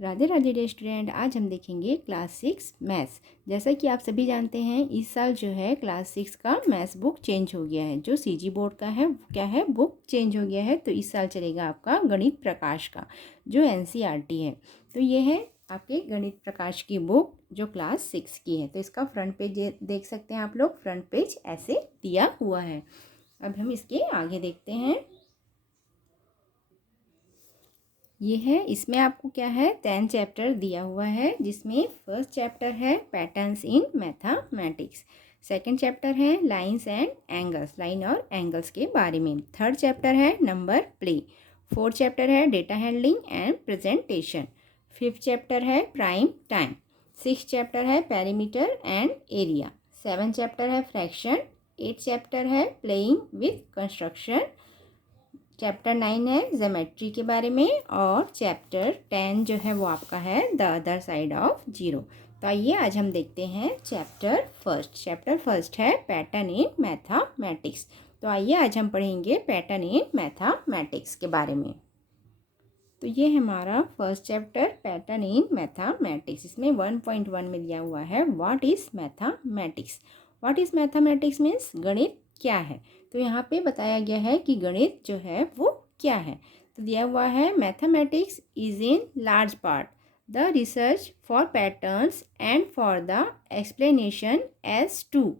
Radhe Radhe dear student, आज हम देखेंगे क्लास 6 मैथ्स। जैसा कि आप सभी जानते हैं, इस साल जो है क्लास 6 का मैथ्स बुक चेंज हो गया है। जो सीजी बोर्ड का है वो क्या है, बुक चेंज हो गया है। तो इस साल चलेगा आपका गणित प्रकाश का, जो एनसीईआरटी है। तो ये है आपके गणित प्रकाश की बुक जो क्लास 6 की है। तो इसका फ्रंट पेज देख सकते हैं आप लोग, फ्रंट पेज ऐसे दिया हुआ है। अब हम इसके आगे देखते हैं। ये है, इसमें आपको क्या है 10 चैप्टर दिया हुआ है, जिसमें फर्स्ट चैप्टर है patterns in mathematics. Second chapter है लाइंस एंड एंगल्स, लाइन और एंगल्स के बारे में। थर्ड चैप्टर है नंबर प्ले। फोर्थ चैप्टर है data handling and presentation. Fifth chapter है प्राइम टाइम। सिक्स चैप्टर है perimeter and area. Seven chapter है फ्रैक्शन। एट चैप्टर है प्लेइंग विथ कंस्ट्रक्शन। चैप्टर 9 है ज्योमेट्री के बारे में। और चैप्टर 10 जो है वो आपका है the other side of zero. तो आइए आज हम देखते हैं चैप्टर फर्स्ट। चैप्टर फर्स्ट है पैटर्न इन मैथमेटिक्स। तो आइए आज हम पढ़ेंगे पैटर्न इन मैथमेटिक्स के बारे में। तो ये है हमारा first chapter pattern in mathematics. इसमें 1.1 में दिया हुआ है what is mathematics. What is mathematics means गणित क्या है। तो यहाँ पे बताया गया है कि गणित जो है वो क्या है। तो दिया हुआ है mathematics is in large part the research for patterns and for the explanation as to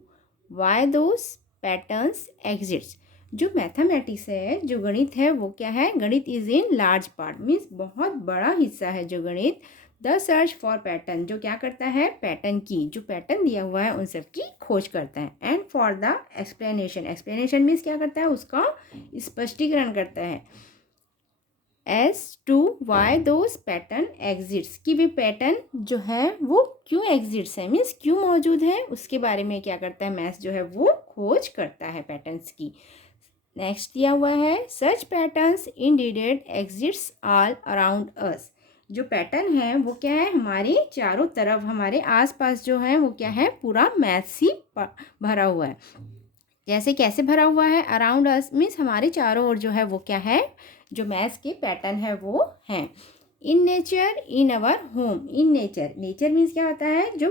why those patterns exist. जो मैथमेटिक्स है, जो गणित है वो क्या है, गणित is in large part means बहुत बड़ा हिस्सा है जो गणित। द सर्च फॉर पैटर्न, जो क्या करता है, पैटर्न की, जो पैटर्न दिया हुआ है उन सब की खोज करता है। And for the explanation, explanation means क्या करता है, उसका स्पष्टीकरण करता है। As to why those pattern exists, कि वे पैटर्न जो है वो क्यों एग्जिट्स है, मीन्स क्यों मौजूद है, उसके बारे में क्या करता है मैथ्स जो है वो खोज करता है पैटर्न्स की। नेक्स्ट दिया हुआ है such patterns indeed exist all around us. जो पैटर्न है वो क्या है, हमारे चारों तरफ, हमारे आसपास जो है वो क्या है, पूरा मैथ्स ही भरा हुआ है। जैसे कैसे भरा हुआ है, अराउंड अस मीन्स हमारे चारों ओर जो है वो क्या है, जो मैथ्स के पैटर्न है वो हैं। In nature in our home. In nature, nature means क्या होता है, जो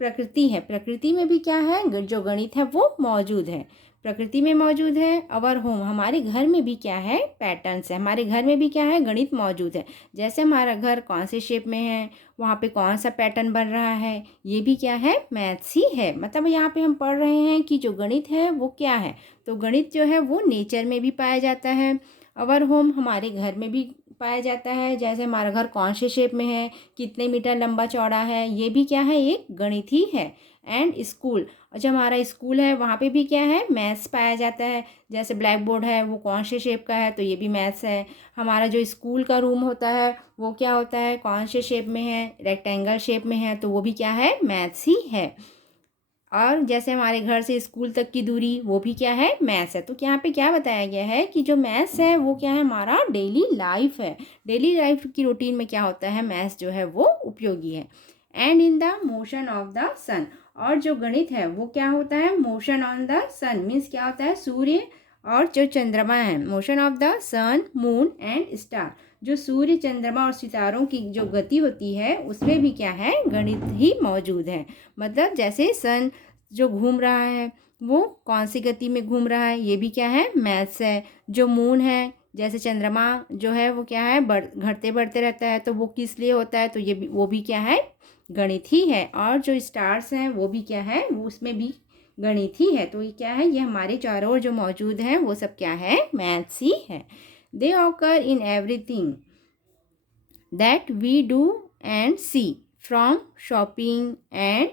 प्रकृति है, प्रकृति में भी क्या है, जो गणित है वो मौजूद है, प्रकृति में मौजूद है। अवर होम, हमारे घर में भी क्या है, पैटर्न्स है, हमारे घर में भी क्या है, गणित मौजूद है। जैसे हमारा घर कौन से शेप में है, वहाँ पे कौन सा पैटर्न बन रहा है, ये भी क्या है, मैथ्स ही है। मतलब यहाँ पे हम पढ़ रहे हैं कि जो गणित है वो क्या है। तो गणित जो है वो नेचर में भी पाया जाता है। अवर होम, हमारे घर में भी पाया जाता है। जैसे हमारा घर कौन से शेप में है, कितने मीटर लंबा चौड़ा है, ये भी क्या है, एक गणित ही है। एंड स्कूल, और जो हमारा स्कूल है वहाँ पे भी क्या है, मैथ्स पाया जाता है। जैसे ब्लैक बोर्ड है वो कौन से शेप का है, तो ये भी मैथ्स है। हमारा जो स्कूल का रूम होता है वो क्या होता है, कौन से शेप में है, रेक्टेंगल शेप में है, तो वो भी क्या है, मैथ्स ही है। और जैसे हमारे घर से स्कूल तक की दूरी, वो भी क्या है, मैथ्स है। तो यहाँ पे क्या बताया गया है कि जो मैथ्स है वो क्या है, हमारा डेली लाइफ है। डेली लाइफ की रूटीन में क्या होता है, मैथ्स जो है वो उपयोगी है। And in the motion of the sun, और जो गणित है वो क्या होता है, motion on the sun means क्या होता है, सूर्य और जो चंद्रमा है, motion of the sun moon and star. जो सूर्य, चंद्रमा और सितारों की जो गति होती है उसमें भी क्या है, गणित ही मौजूद है। मतलब जैसे सन जो घूम रहा है वो कौन सी गति में घूम रहा है, ये भी क्या है, मैथ्स है। जो मून है, जैसे चंद्रमा जो है वो क्या है, घटते बढ़ते रहता है, तो वो किस लिए होता है, तो ये भी, वो भी क्या है, गणित ही है। और जो स्टार्स हैं वो भी क्या है, वो उसमें भी गणित ही है। तो ये क्या है, ये हमारे चारों ओर जो मौजूद है वो सब क्या है, मैथ्स ही है। They occur in everything that we do and see, from shopping and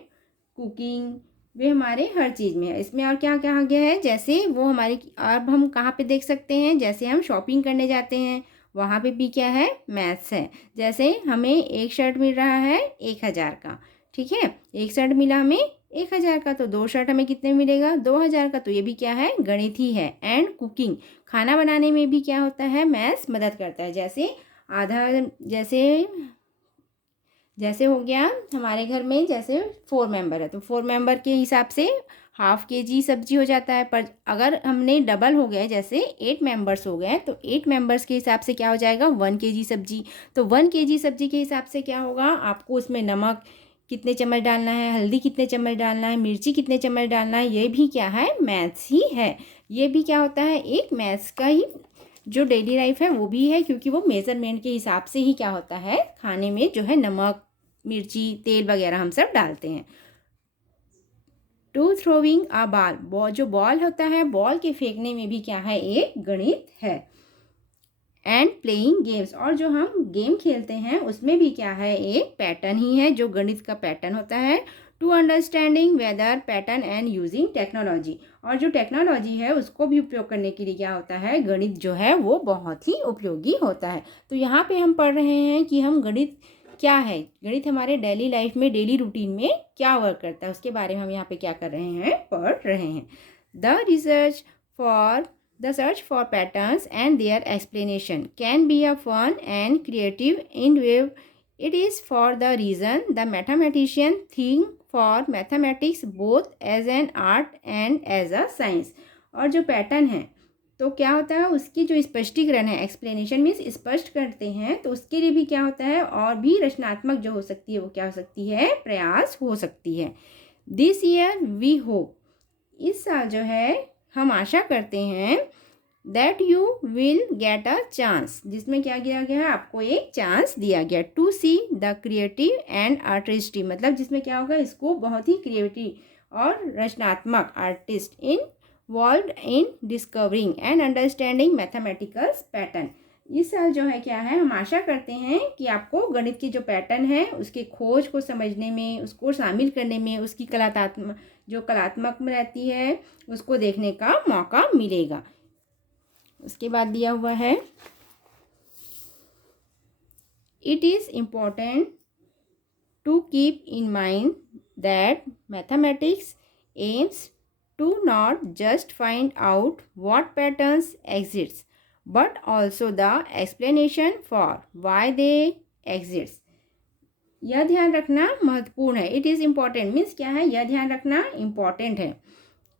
cooking. वे हमारे हर चीज़ में है। इसमें और क्या कहा गया है, जैसे वो हमारी, अब हम कहाँ पे देख सकते हैं, जैसे हम शॉपिंग करने जाते हैं वहाँ पे भी क्या है, मैथ्स है। जैसे हमें एक शर्ट मिल रहा है 1000 का, ठीक है, एक शर्ट मिला हमें 1000 का, तो दो शर्ट हमें कितने मिलेगा, 2000 का, तो ये भी क्या है, गणित ही है। एंड कुकिंग, खाना बनाने में भी क्या होता है, मैथ्स मदद करता है। जैसे आधा, जैसे हो गया हमारे घर में जैसे 4 मेंबर है, तो 4 मेंबर के हिसाब से हाफ केजी सब्जी हो जाता है। पर अगर हमने डबल हो गया, जैसे 8 मेंबर्स हो गए, तो 8 मेंबर्स के हिसाब से क्या हो जाएगा, 1 केजी सब्जी। तो 1 केजी सब्जी के हिसाब से क्या होगा, आपको उसमें नमक कितने चम्मच डालना है, हल्दी कितने चम्मच डालना है, मिर्ची कितने चम्मच डालना है, ये भी क्या है, मैथ्स ही है। ये भी क्या होता है, एक मैथ्स का ही जो डेली लाइफ है वो भी है, क्योंकि वो मेज़रमेंट के हिसाब से ही क्या होता है, खाने में जो है नमक, मिर्ची, तेल वगैरह हम सब डालते हैं। टू थ्रोविंग अ बॉल, जो बॉल होता है, बॉल के फेंकने में भी क्या है, एक गणित है। एंड प्लेइंग गेम्स, और जो हम गेम खेलते हैं उसमें भी क्या है, एक पैटर्न ही है, जो गणित का पैटर्न होता है। To understanding weather pattern and using technology, और जो टेक्नोलॉजी है उसको भी उपयोग करने के लिए क्या होता है, गणित जो है वो बहुत ही उपयोगी होता है। तो यहाँ पे हम पढ़ रहे हैं कि हम गणित क्या है, गणित हमारे डेली लाइफ में, डेली रूटीन में क्या वर्क करता है, उसके बारे में हम यहाँ पे क्या कर रहे हैं, पढ़ रहे हैं। The search for patterns and their explanation can be a fun and creative endeavor. It is for the reason the mathematician think for mathematics both as an art and as a science. और जो pattern है तो क्या होता है, उसकी जो स्पष्टीकरण है, एक्सप्लेनेशन मीन्स स्पष्ट करते हैं, तो उसके लिए भी क्या होता है, और भी रचनात्मक जो हो सकती है वो क्या हो सकती है, प्रयास हो सकती है। दिस ईयर वी होप, इस साल जो है हम आशा करते हैं, that you will get a chance, जिसमें क्या किया गया है, आपको एक चांस दिया गया, to see the creative and artistry, मतलब जिसमें क्या होगा, इसको बहुत ही क्रिएटिव और रचनात्मक artist involved in discovering and understanding mathematical pattern. इस साल जो है क्या है, हम आशा करते हैं कि आपको गणित की जो पैटर्न है उसके खोज को समझने में, उसको शामिल करने में, उसकी कलात्मक में रहती है उसको देखने का मौका मिलेगा। उसके बाद दिया हुआ है, it is important to keep in mind that mathematics aims to not just find out what patterns exist but also the explanation for why they exist. यह ध्यान रखना महत्वपूर्ण है। इट इज़ इम्पॉर्टेंट मीन्स क्या है, यह ध्यान रखना इम्पॉर्टेंट है।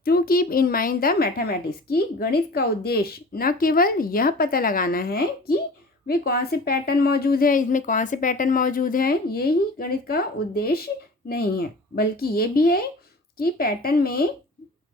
To keep in mind the mathematics, की गणित का उद्देश्य न केवल यह पता लगाना है कि वे कौन से पैटर्न मौजूद है, इसमें कौन से पैटर्न मौजूद है, ये ही गणित का उद्देश्य नहीं है, बल्कि ये भी है कि पैटर्न में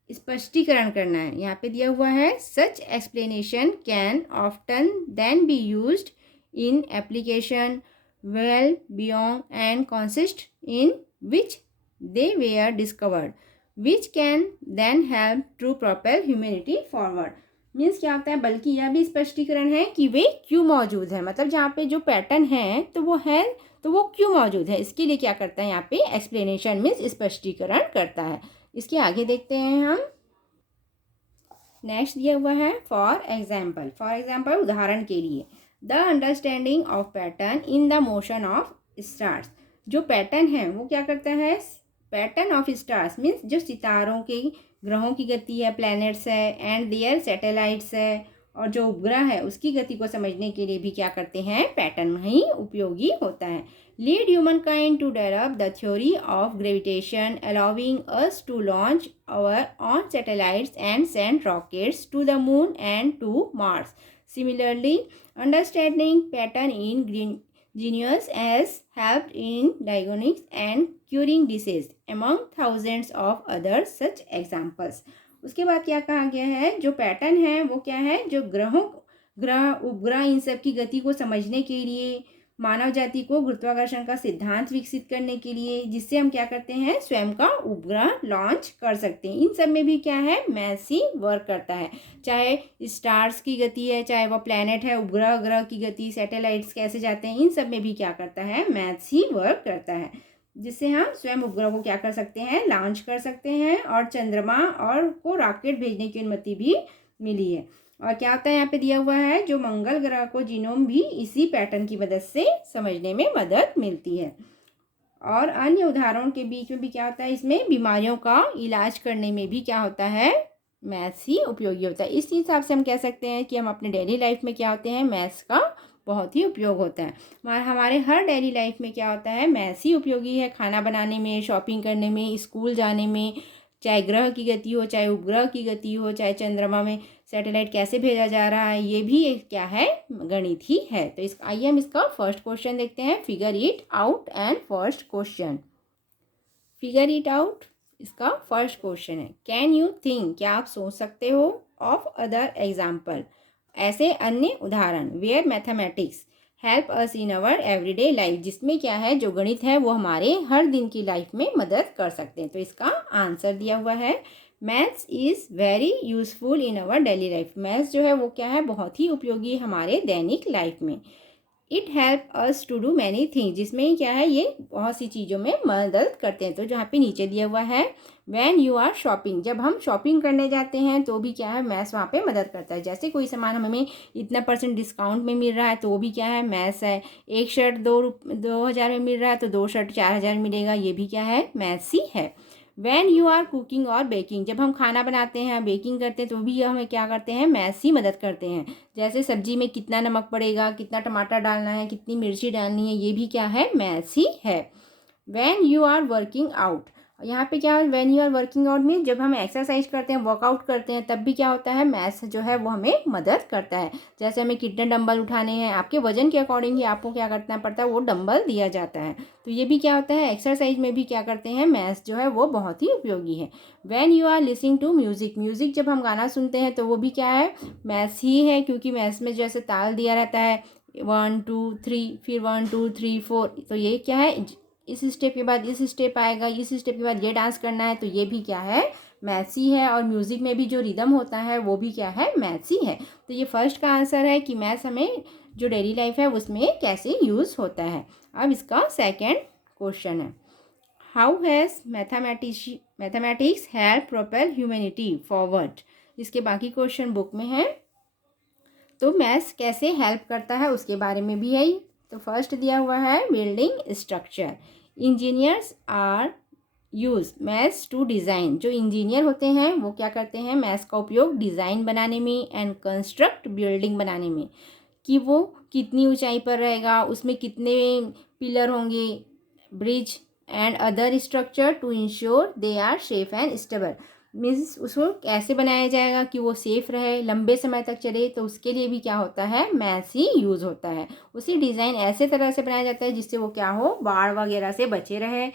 स्पष्टीकरण करना है। यहाँ पे दिया हुआ है, such explanation can often then be used in application well beyond and consist in which they were discovered which can then help to propel humanity forward. Means क्या होता है, बल्कि यह भी स्पष्टीकरण है कि वे क्यों मौजूद है, मतलब जहाँ पे जो पैटर्न है तो वो है, तो वो क्यों मौजूद है, इसके लिए क्या करता है, यहाँ पे एक्सप्लेनेशन मीन्स स्पष्टीकरण करता है। इसके आगे देखते हैं हम। नेक्स्ट दिया हुआ है, फॉर एग्जाम्पल उदाहरण के लिए, the understanding of pattern in the motion of stars. जो पैटर्न है वो क्या करता है, पैटर्न ऑफ स्टार्स मीन्स जो सितारों के, ग्रहों की गति है, प्लैनेट्स है, एंड देयर सैटेलाइट्स है, और जो उपग्रह है उसकी गति को समझने के लिए भी क्या करते हैं, पैटर्न ही उपयोगी होता है। Lead humankind to develop the theory of gravitation allowing us to launch our own satellites and send rockets to the moon and to Mars. Similarly understanding pattern in genius has helped in diagnostics and curing disease among thousands of other such examples। उसके बाद क्या कहा गया है, जो pattern है वो क्या है, जो उपग्रह इन सब की गति को समझने के लिए, मानव जाति को गुरुत्वाकर्षण का सिद्धांत विकसित करने के लिए, जिससे हम क्या करते हैं, स्वयं का उपग्रह लॉन्च कर सकते हैं। इन सब में भी क्या है, मैथ्स ही वर्क करता है। चाहे स्टार्स की गति है, चाहे वो प्लैनेट है, उपग्रह ग्रह की गति, सैटेलाइट्स कैसे जाते हैं, इन सब में भी क्या करता है, मैथ्स ही वर्क करता है, जिससे हम स्वयं उपग्रह को क्या कर सकते हैं, लॉन्च कर सकते हैं, और चंद्रमा और को रॉकेट भेजने की अनुमति भी मिली है। और क्या होता है, यहाँ पे दिया हुआ है, जो मंगल ग्रह को जीनोम भी इसी पैटर्न की मदद से समझने में मदद मिलती है। और अन्य उदाहरणों के बीच में भी क्या होता है, इसमें बीमारियों का इलाज करने में भी क्या होता है, मैथ्स ही उपयोगी होता है। इस हिसाब से हम कह सकते हैं कि हम अपने डेली लाइफ में क्या होते हैं, मैथ्स का बहुत ही उपयोग होता है। हमारे हर डेली लाइफ में क्या होता है, मैथ्स ही उपयोगी है, खाना बनाने में, शॉपिंग करने में, स्कूल जाने में, चाहे ग्रह की गति हो, चाहे उपग्रह की गति हो, चाहे चंद्रमा में सैटेलाइट कैसे भेजा जा रहा है, ये भी एक क्या है, गणित ही है। तो आइए हम इसका फर्स्ट क्वेश्चन देखते हैं। Figure it out and first question. Figure it out इसका फर्स्ट क्वेश्चन है। कैन यू थिंक, क्या आप सोच सकते हो, ऑफ अदर एग्जाम्पल, ऐसे अन्य उदाहरण, where mathematics help us in our everyday life, जिसमें क्या है, जो गणित है वो हमारे हर दिन की लाइफ में मदद कर सकते हैं। तो इसका आंसर दिया हुआ है, maths is very useful in our daily life. Maths जो है वो क्या है, बहुत ही उपयोगी हमारे दैनिक लाइफ में। It help us to do many thing, जिसमें क्या है, ये बहुत सी चीज़ों में मदद करते हैं। तो जहाँ पे नीचे दिया हुआ है, व्हेन यू आर शॉपिंग, जब हम शॉपिंग करने जाते हैं तो भी क्या है, मैथ्स वहाँ पे मदद करता है। जैसे कोई सामान हमें इतना % डिस्काउंट में मिल रहा है तो वो भी क्या है, मैथ्स है। एक शर्ट 2,000 में मिल रहा है तो 2 शर्ट 4,000 मिलेगा, ये भी क्या है, मैथ्स ही है। वैन यू आर कुकिंग और बेकिंग, जब हम खाना बनाते हैं, बेकिंग करते हैं तो भी हमें क्या करते हैं, मैथ्स ही मदद करते हैं। जैसे सब्जी में कितना नमक पड़ेगा, कितना टमाटर डालना है, कितनी मिर्ची डालनी है, ये भी क्या है, मैथ्स ही है। When you are working out, यहाँ पे क्या है, when you are working out में जब हम एक्सरसाइज करते हैं, वर्कआउट करते हैं, तब भी क्या होता है, मैथ्स जो है वो हमें मदद करता है। जैसे हमें कितने डंबल उठाने हैं, आपके वजन के अकॉर्डिंग ही आपको क्या करना पड़ता है, वो डंबल दिया जाता है। तो ये भी क्या होता है, एक्सरसाइज में भी क्या करते हैं, मैथ्स जो है वो बहुत ही उपयोगी है। When you are listening to music, music जब हम गाना सुनते हैं तो वो भी क्या है, मैथ्स ही है, क्योंकि मैथ्स में जैसे ताल दिया रहता है 1 2 3, फिर 1 2 3 4, तो ये क्या है, इस स्टेप के बाद इस स्टेप आएगा, इस स्टेप के बाद ये डांस करना है, तो ये भी क्या है, मैथ्स ही है। और म्यूज़िक में भी जो रिदम होता है वो भी क्या है, मैथ्स ही है। तो ये फर्स्ट का आंसर है कि मैथ्स हमें जो डेली लाइफ है उसमें कैसे यूज़ होता है। अब इसका सेकेंड क्वेश्चन है, how has mathematics help propel humanity forward. इसके बाकी क्वेश्चन बुक में है, तो मैथ्स कैसे हेल्प करता है उसके बारे में भी है। तो फर्स्ट दिया हुआ है, building structure, engineers are use maths to design, जो इंजीनियर होते हैं वो क्या करते हैं, मैथ्स का उपयोग डिज़ाइन बनाने में एंड कंस्ट्रक्ट बिल्डिंग बनाने में, कि वो कितनी ऊंचाई पर रहेगा, उसमें कितने पिलर होंगे, bridge and other structure to ensure they are safe and stable, means उसको कैसे बनाया जाएगा कि वो सेफ रहे, लंबे समय तक चले, तो उसके लिए भी क्या होता है, मैथ्स ही यूज़ होता है। उसी डिज़ाइन ऐसे तरह से बनाया जाता है जिससे वो क्या हो, बाढ़ वगैरह से बचे रहे।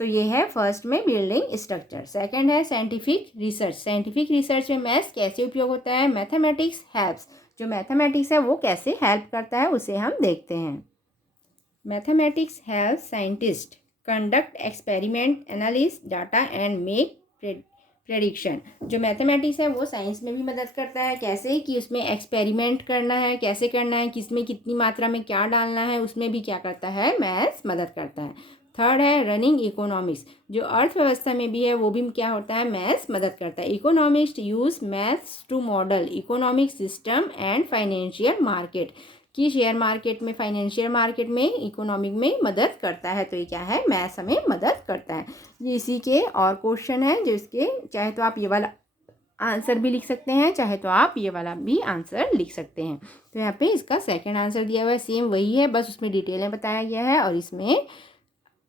तो ये है फर्स्ट में बिल्डिंग स्ट्रक्चर। सेकंड है साइंटिफिक रिसर्च, साइंटिफिक रिसर्च में मैथ्स कैसे उपयोग होता है, मैथमेटिक्स हेल्प्स, जो मैथमेटिक्स है वो कैसे हेल्प करता है उसे हम देखते हैं। Mathematics help scientist conduct experiment, analyse data and make prediction, जो मैथमेटिक्स है वो साइंस में भी मदद करता है, कैसे कि उसमें एक्सपेरिमेंट करना है, कैसे करना है, किसमें कितनी मात्रा में क्या डालना है, उसमें भी क्या करता है, मैथ्स मदद करता है। थर्ड है रनिंग इकोनॉमिक्स, जो अर्थव्यवस्था में भी है वो भी क्या होता है, मैथ्स मदद करता है। Economics use maths to model economic system and financial market, कि शेयर मार्केट में, फाइनेंशियल मार्केट में, इकोनॉमिक में मदद करता है। तो ये क्या है, मैथ्स हमें मदद करता है। ये इसी के और क्वेश्चन है जिसके चाहे तो आप ये वाला आंसर भी लिख सकते हैं, चाहे तो आप ये वाला भी आंसर लिख सकते हैं। तो यहाँ पे इसका सेकंड आंसर दिया हुआ है, सेम वही है, बस उसमें डिटेल में बताया गया है और इसमें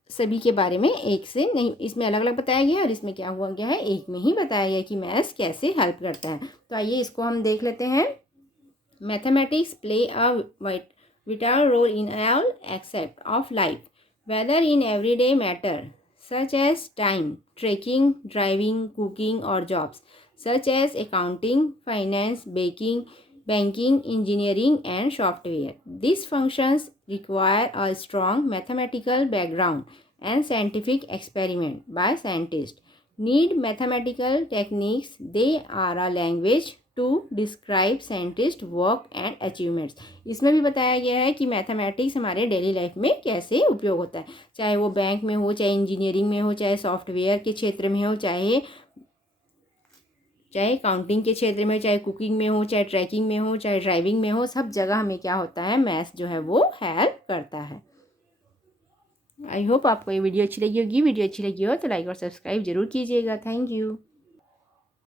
सभी के बारे में एक से नहीं, इसमें अलग अलग बताया गया है और इसमें क्या हुआ गया है, एक में ही बताया गया है कि मैथ्स कैसे हेल्प करता है। तो आइए इसको हम देख लेते हैं। Mathematics play a vital role in all aspects of life, whether in everyday matter such as time, trekking, driving, cooking, or jobs such as accounting, finance, banking, engineering, and software. These functions require a strong mathematical background and scientific experiment by scientists. Need mathematical techniques, they are a language to describe scientist work and achievements. इसमें भी बताया गया है कि mathematics हमारे daily life में कैसे उपयोग होता है, चाहे वो बैंक में हो, चाहे इंजीनियरिंग में हो, चाहे सॉफ्टवेयर के क्षेत्र में हो, चाहे काउंटिंग के क्षेत्र में हो, चाहे कुकिंग में हो, चाहे ट्रैकिंग में हो, चाहे ड्राइविंग में हो, सब जगह हमें क्या होता है, मैथ्स जो है वो हेल्प करता है। आई होप आपको ये वीडियो अच्छी लगी होगी। वीडियो अच्छी लगी हो तो लाइक और सब्सक्राइब जरूर कीजिएगा। Thank you.